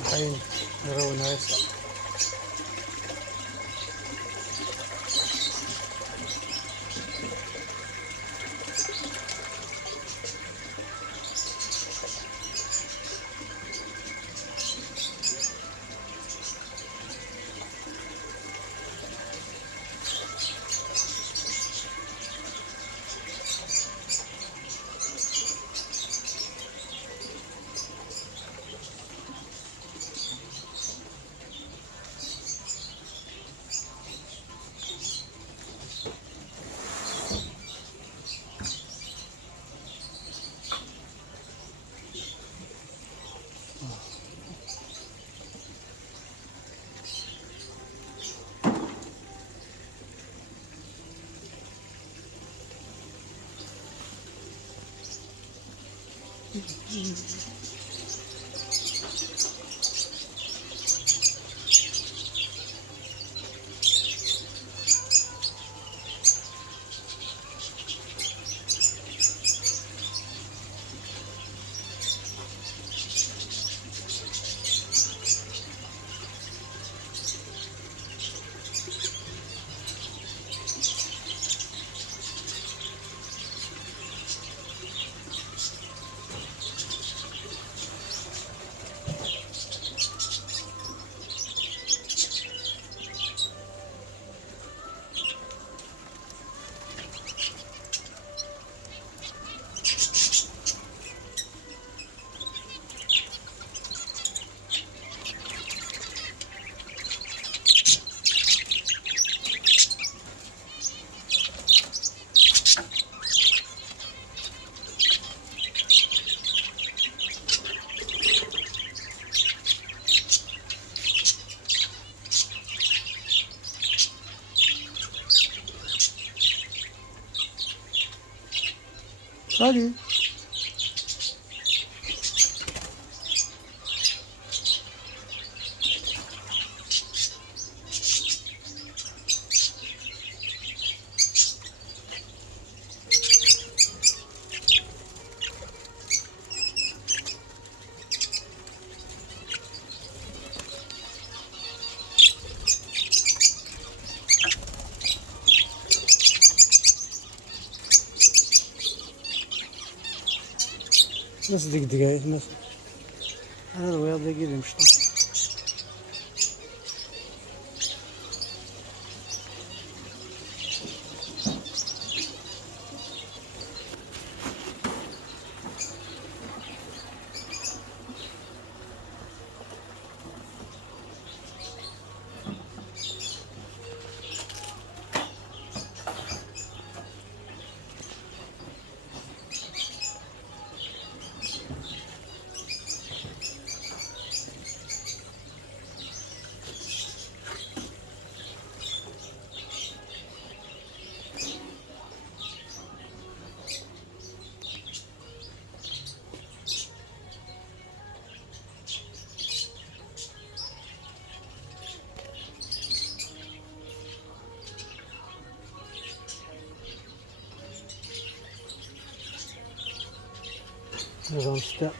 نحين نراونا يسا. Salut. ناس ديك دقايق ناس انا الوياض ديك اللي مشطح. نظام الشتاء.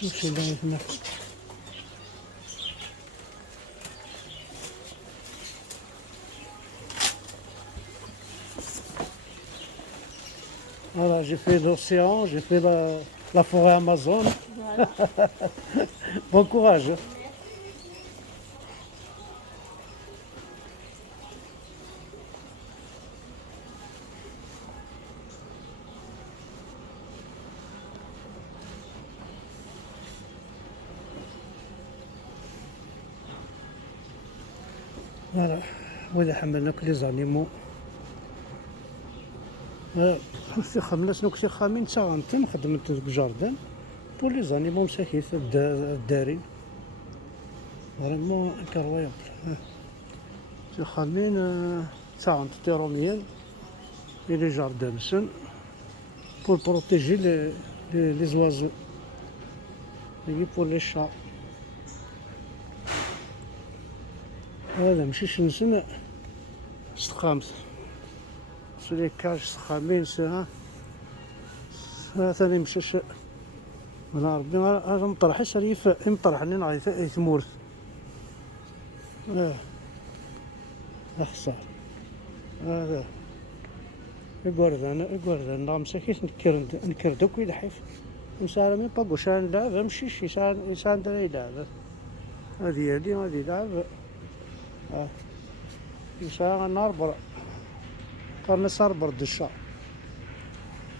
كلشي باين هنا. Voilà, j'ai fait l'océan, j'ai fait la forêt Amazon. Voilà. Bon courage. Voilà, وإذا حملنا كل زانيمو خمسة خمس نكسي خامين ساعتين خدمت الجاردن بور لي زانيمو مساكيت الدارين فريمون انكرويابل. سي خامين ساعة تيروميال إلي جاردن سن pour protéger les oiseaux. Et pour les chats. هذا ماشي شنسن استخامس سولي كاج سخامين ساعة ثاني مشاش من ربي هذا مطرح يسريف مطرحني نعيط يثمورث خسار هذا يقوردان نعم ساكيت نكر دوك يلحف نسال مي باكو شان لعب مشيش يسان درا يلعب هذه يلعب يسان نار قرن صار برد الشا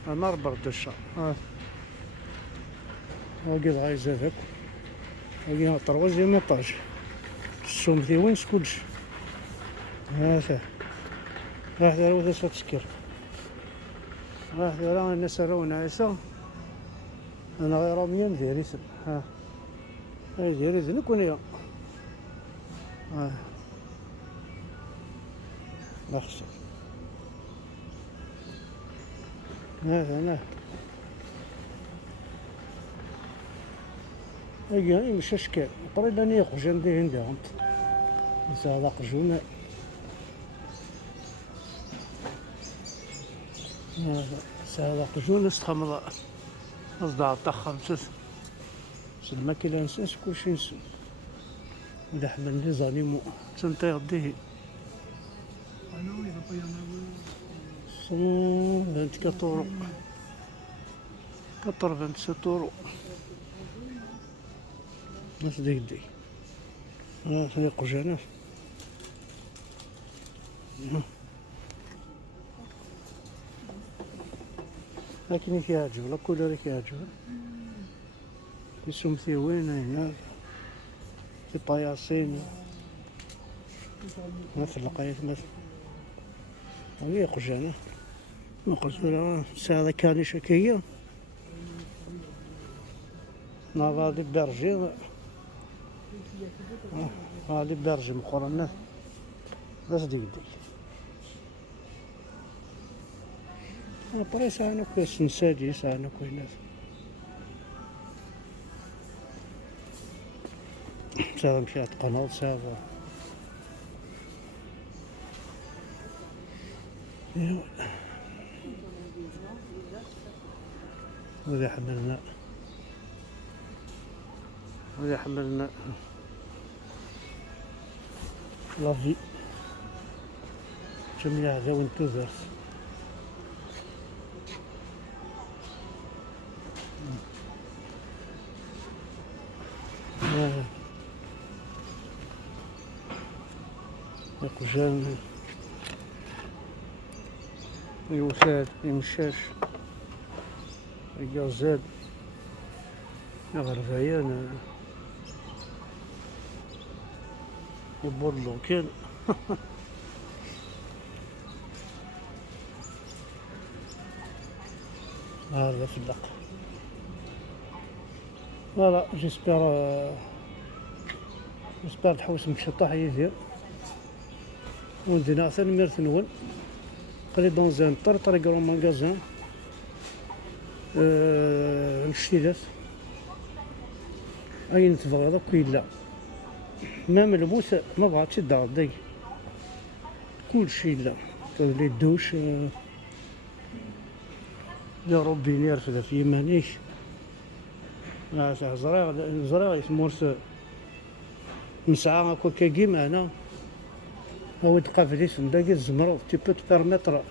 نار برد الشا واقف عايز هذاك واقف طروز ميطاج السوم ذي وين سكولش هذا راه تسكر راه الناس راهو عيسى انا غير مية ندير يسم دير يزن كون لا خسر هذا انا يعني مش اشكال قريب اني يخرج عندي عندهم هذا قجون هذا قجون استخمض أصدع تاع خمسة سلما كي لا نسنس كلشي نسن إذا حملني زانيمو تنتا يغديه 24 €. 27 €. ناس ديك هذا قجانات لكن كيعجب لا كولور كيعجب كيسوم ثيوين هنا في باياسين مثل لقايت مثل هي قجانة ما قلت له هذا كان شكية هذا برجي هذا برجي مقرنة بس ديك après ça أنا كويس نساجي أنا كويس ساعة مشات قناة ساعة وإذا حملنا لافي جميع هذا وانتو ذرس يقجان يوساد يمشاش يقزاد غرفيان يبرلو كان هذا في اللقاء فوالا جيسبر الحوس مشطح يدير وندينا ثاني ميرت نول قريب دون طريق رو ماغازان نشتيلات اين تبغي داك يلا ما ملبوس ما بغاتش داردي كلشي لا لي الدوش يا ربي نيرفد في يمانيش زريع يسمورس مسعى هاكا كيما هنا هو تلقى في الاسم داك الزمرو تي بو تبيرميتر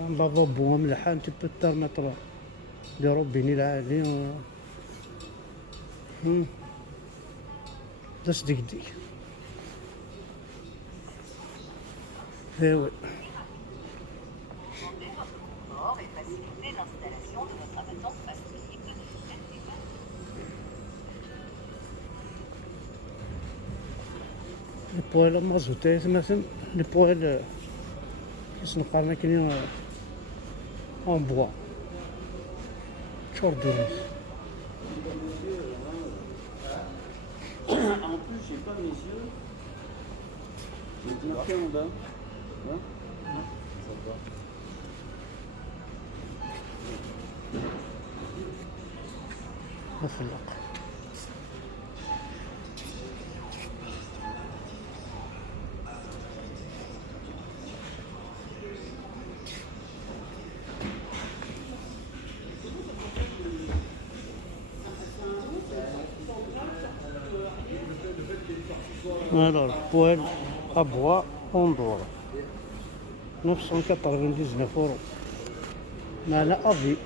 ان لافابو ملحان تي بو تبيرميتر لي روبيني العالي داس ديك ايوا لي بوال مازوتيت مثلا لي بوال كيس نقارنا كاينين اون بوا تشوردونيس En plus, je sais pas, messieurs. J'ai marqué en bas. Hein? Ça va. مفلق. Alors, poêle à bois Andorre, 999 €. مع أبي